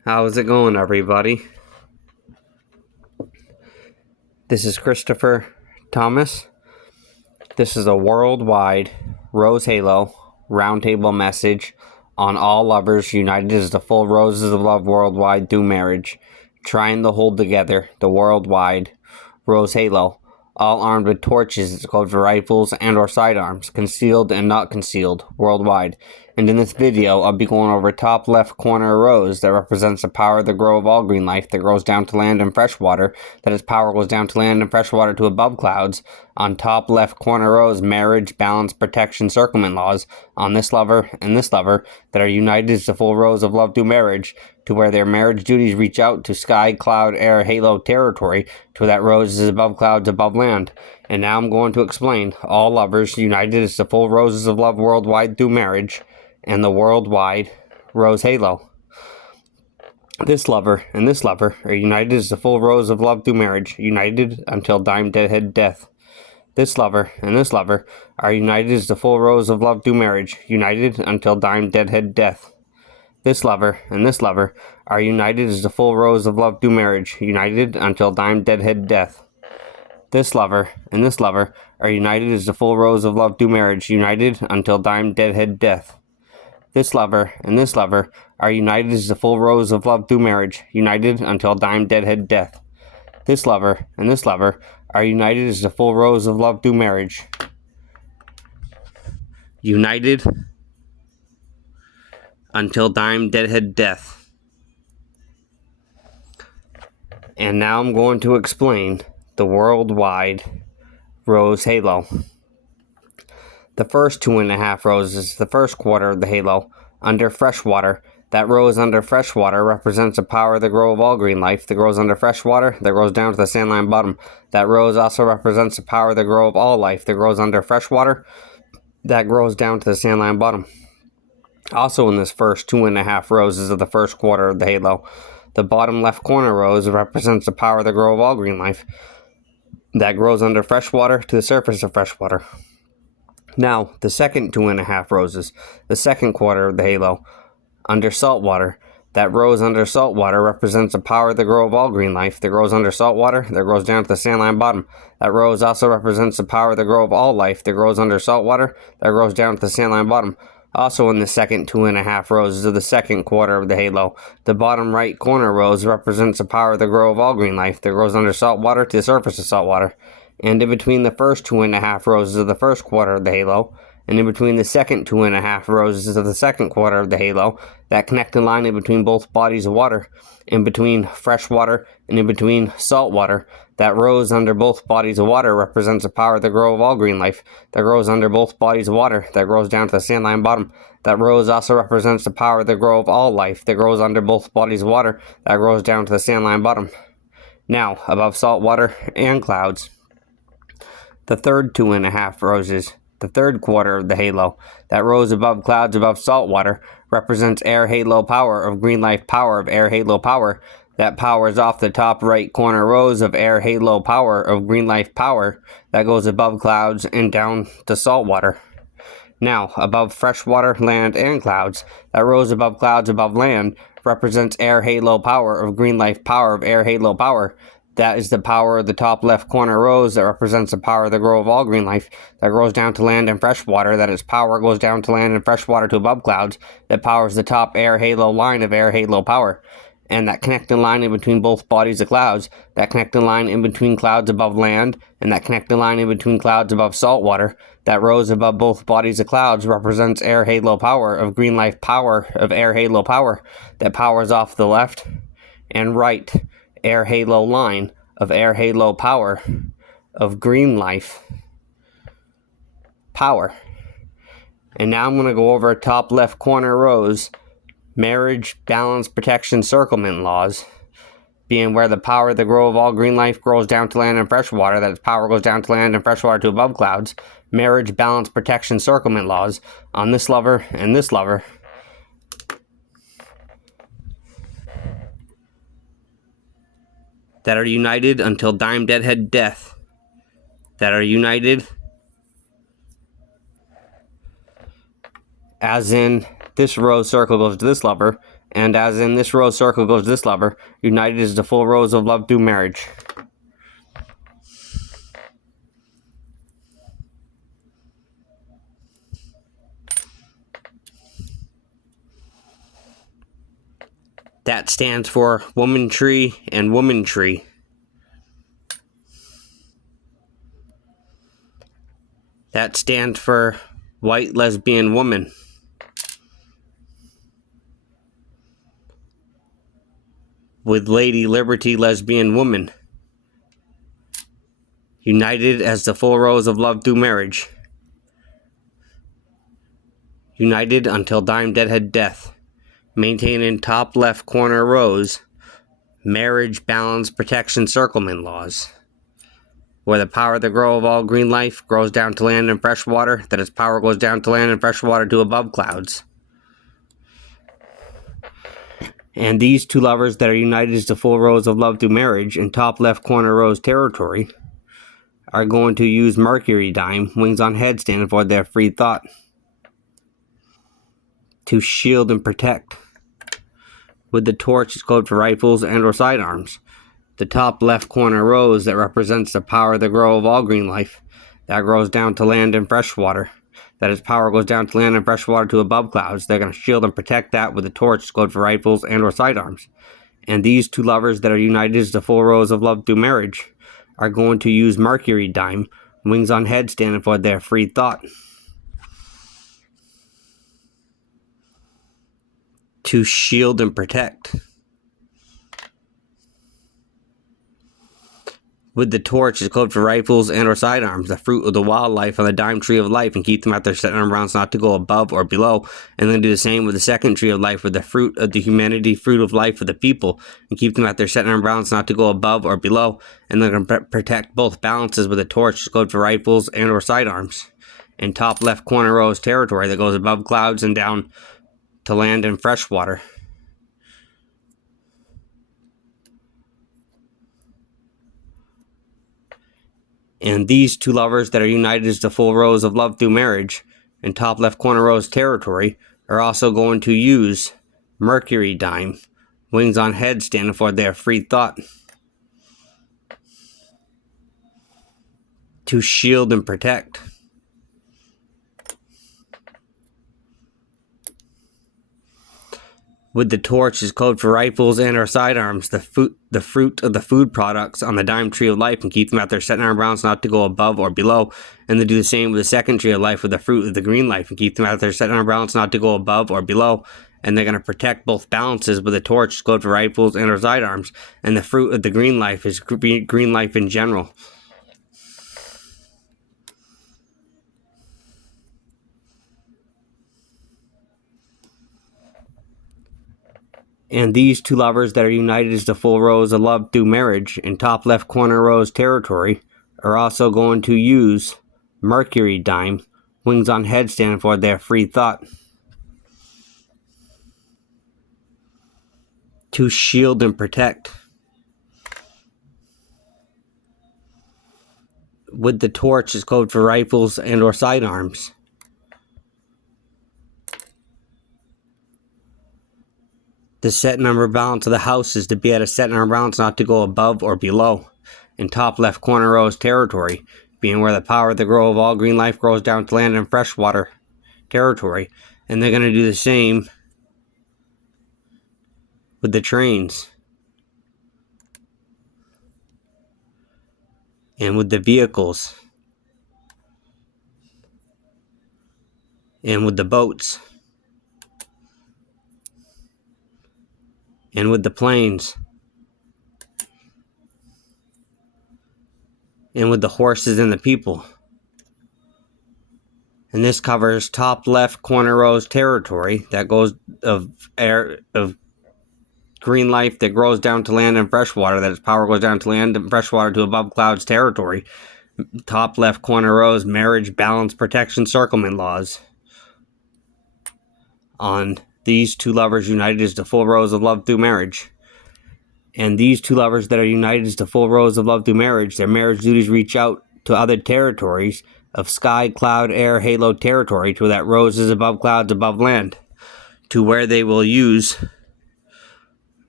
How's it going, everybody? This is Christopher Thomas. This is a worldwide Rose Halo roundtable message on all lovers united as the full roses of love worldwide through marriage, trying to hold together the worldwide Rose Halo, all armed with torches as opposed to rifles and or sidearms, concealed and not concealed, worldwide. And in this video, I'll be going over top left corner rose that represents the power of the grow of all green life that grows down to land and fresh water, that its power goes down to land and fresh water to above clouds. On top left corner rose, marriage, balance, protection, circlement laws. On this lover and this lover that are united as the full rose of love through marriage, to where their marriage duties reach out to sky, cloud, air, halo territory, to where that rose is above clouds, above land. And now I'm going to explain all lovers united as the full roses of love worldwide through marriage, and the worldwide rose halo. This lover and this lover are united as the full rose of love through marriage, united until dime deadhead death. This lover and this lover are united as the full rose of love through marriage, united until dime deadhead death. This lover and this lover are united as the full rose of love through marriage, united until dime deadhead death. This lover and this lover are united as the full rose of love through marriage, united until dime deadhead death. This lover and this lover are united as the full rose of love through marriage, united until dime deadhead death. This lover and this lover are united as the full rose of love through marriage, united until dime deadhead death. And now I'm going to explain the worldwide rose halo. The first 2.5 roses, the first quarter of the halo, under fresh water. That rose under fresh water represents the power of the grow of all green life that grows under fresh water, that grows down to the sandline bottom. That rose also represents the power of the grow of all life that grows under fresh water, that grows down to the sandline bottom. Also in this first 2.5 roses of the first quarter of the halo, the bottom left corner rose represents the power of the grow of all green life that grows under fresh water to the surface of fresh water. Now, the second 2.5 roses, the second quarter of the halo, under salt water. That rose under salt water represents the power of the grow of all green life that grows under salt water, that grows down to the sandline bottom. That rose also represents the power of the grow of all life that grows under salt water, that grows down to the sandline bottom. Also in the second 2.5 roses of the second quarter of the halo, the bottom right corner rose represents the power of the grow of all green life that grows under salt water to the surface of salt water. And in between the first 2.5 roses of the first quarter of the halo, and in between the second 2.5 roses of the second quarter of the halo, that connecting line in between both bodies of water, in between fresh water and in between salt water, that rose under both bodies of water represents the power of the grow of all green life that grows under both bodies of water, that grows down to the sandline bottom. That rose also represents the power of the grow of all life that grows under both bodies of water, that grows down to the sandline bottom. Now, above salt water and clouds, the third 2.5 roses, the third quarter of the halo, that rose above clouds above salt water, represents air halo power of green life power of air halo power. That powers off the top right corner rose of air halo power of green life power that goes above clouds and down to salt water. Now, above freshwater, land, and clouds, that rose above clouds above land represents air halo power of green life power of air halo power. That is the power of the top left corner rose that represents the power of the grow of all green life that grows down to land and fresh water, that its power goes down to land and fresh water to above clouds, that powers the top air halo line of air halo power. And that connecting line in between both bodies of clouds, that connecting line in between clouds above land, and that connecting line in between clouds above salt water, that rose above both bodies of clouds represents air halo power of green life power of air halo power that powers off the left and right air halo line of air halo power of green life power. And now I'm going to go over top left corner rose, marriage, balance, protection, circlement laws, being where the power of the grow of all green life grows down to land and fresh water, that its power goes down to land and fresh water to above clouds. Marriage, balance, protection, circlement laws on this lover and this lover that are united until dime deadhead death, that are united as in this rose circle goes to this lover And as in this rose circle goes this lover, united is the full rose of love through marriage. That stands for woman tree and woman tree. That stands for white lesbian woman. With Lady Liberty lesbian woman. United as the full rose of love through marriage. United until dime deadhead death. Maintaining top left corner rose. Marriage balance protection circlement laws. Where the power of the grow of all green life grows down to land and fresh water, that its power goes down to land and fresh water to above clouds. And these two lovers that are united as the full rose of love through marriage in top left corner rose territory are going to use Mercury dime, wings on head standing for their free thought, to shield and protect. With the torch is code for rifles and or sidearms. The top left corner rose that represents the power of the grow of all green life, that grows down to land and fresh water. That its power goes down to land and fresh water to above clouds. They're going to shield and protect that with the torch code for rifles and or sidearms. And these two lovers that are united as the full rose of love through marriage are going to use Mercury dime, wings on head standing for their free thought, to shield and protect. With the torch is code for rifles and or sidearms, the fruit of the wildlife on the dime tree of life, and keep them at their set number rounds not to go above or below. And then do the same with the second tree of life with the fruit of the humanity, fruit of life of the people, and keep them at their set number rounds not to go above or below. And they're going to protect both balances with the torch is code for rifles and or sidearms. In top left corner rose territory that goes above clouds and down to land and fresh water. And these two lovers that are united as the full rose of love through marriage in top left corner rose territory are also going to use Mercury dime, wings on head standing for their free thought, to shield and protect. With the torch is code for rifles and or sidearms, the fruit of the food products on the dime tree of life, and keep them at their set number rounds not to go above or below. And they do the same with the second tree of life with the fruit of the green life, and keep them at their set number rounds not to go above or below. And they're going to protect both balances with the torch code for rifles and or sidearms. And the fruit of the green life is green life in general. And these two lovers that are united as the full rose of love through marriage in top left corner rose territory are also going to use Mercury dime, wings on head standing for their free thought, to shield and protect. With the torch is code for rifles and or sidearms. The set number balance of the house is to be at a set number balance not to go above or below. In top left corner rose territory, being where the power of the grow of all green life grows down to land and freshwater territory. And they're going to do the same with the trains. And with the vehicles. And with the boats. And with the planes. And with the horses and the people. And this covers top left corner rose territory that goes of green life that grows down to land and freshwater, that its power goes down to land and freshwater to above clouds territory. Top left corner rose marriage balance protection circlement laws. On these two lovers united as the full rose of love through marriage. And these two lovers that are united as the full rose of love through marriage, their marriage duties reach out to other territories of sky, cloud, air, halo territory, to where that rose is above clouds, above land, to where they will use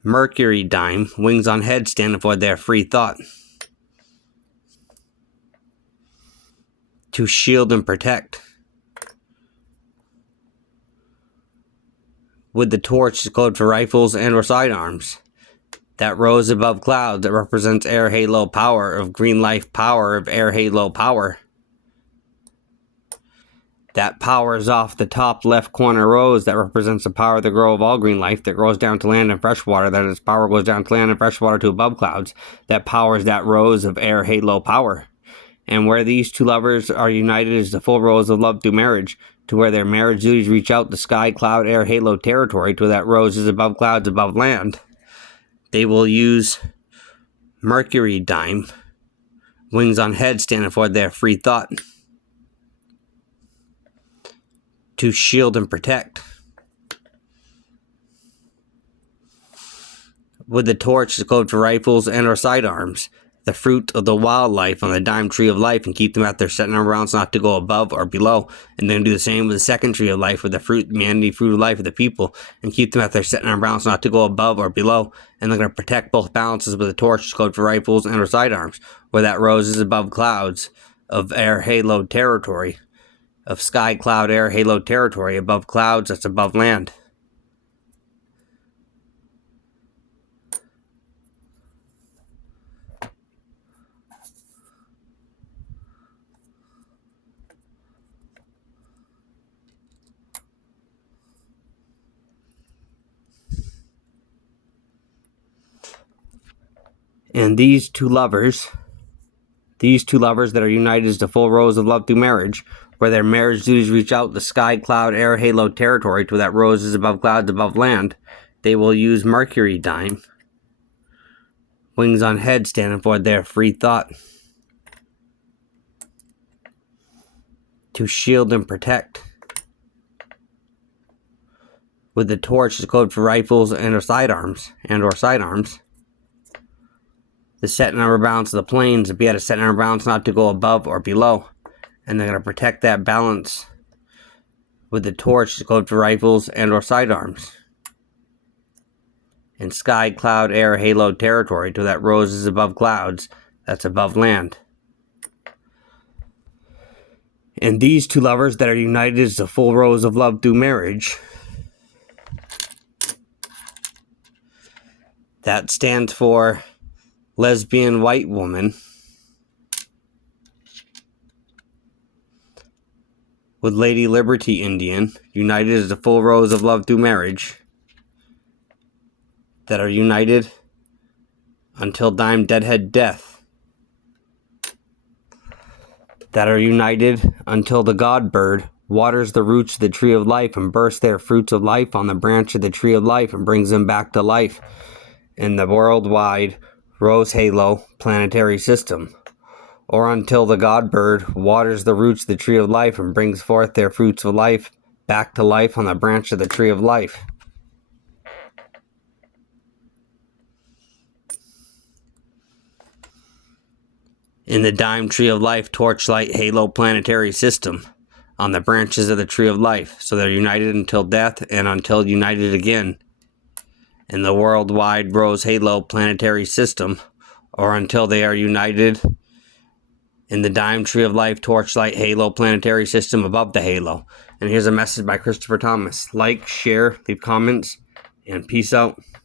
Mercury dime, wings on head standing for their free thought. To shield and protect. With the torch is code for rifles and or sidearms. That rose above clouds that represents air halo power of green life power of air halo power. That powers off the top left corner rose that represents the power of the grow of all green life that grows down to land and fresh water, that its power goes down to land and fresh water to above clouds, that powers that rose of air halo power. And where these two lovers are united is the full rose of love through marriage, to where their marriage duties reach out the sky, cloud, air, halo territory, to where that rose is above clouds, above land. They will use Mercury dime, wings on head standing for their free thought. To shield and protect. With the torch is code for rifles and or sidearms. The fruit of the wildlife on the dime tree of life, and keep them at their set number rounds not to go above or below. And then do the same with the second tree of life with the fruit, humanity, fruit of life of the people, and keep them at their set number rounds not to go above or below. And they're going to protect both balances with the torch is code for rifles and or sidearms, where that rose is above clouds of air halo territory, of sky, cloud, air, halo territory, above clouds, that's above land. And these two lovers that are united is the full rose of love through marriage, where their marriage duties reach out the sky, cloud, air, halo territory, to where that rose is above clouds, above land. They will use Mercury dime, wings on head standing for their free thought. To shield and protect. With the torch is code for rifles and or sidearms. The set number balance of the planes to be at a set number balance not to go above or below. And they're going to protect that balance with the torch is code for rifles and or sidearms. In sky, cloud, air, halo territory, to that rose is above clouds, that's above land. And these two lovers that are united is the full rose of love through marriage. That stands for lesbian white woman with Lady Liberty Indian, united as the full rose of love through marriage, that are united until dime deadhead death, that are united until the god bird waters the roots of the tree of life and bursts their fruits of life on the branch of the tree of life and brings them back to life in the worldwide rose halo planetary system, or until the god bird waters the roots of the tree of life and brings forth their fruits of life back to life on the branch of the tree of life. In the dime tree of life torchlight halo planetary system on the branches of the tree of life, so they're united until death and until united again in the worldwide rose halo planetary system, or until they are united in the dime tree of life torchlight halo planetary system above the halo. And here's a message by Christopher Thomas. Like, share, leave comments, and peace out.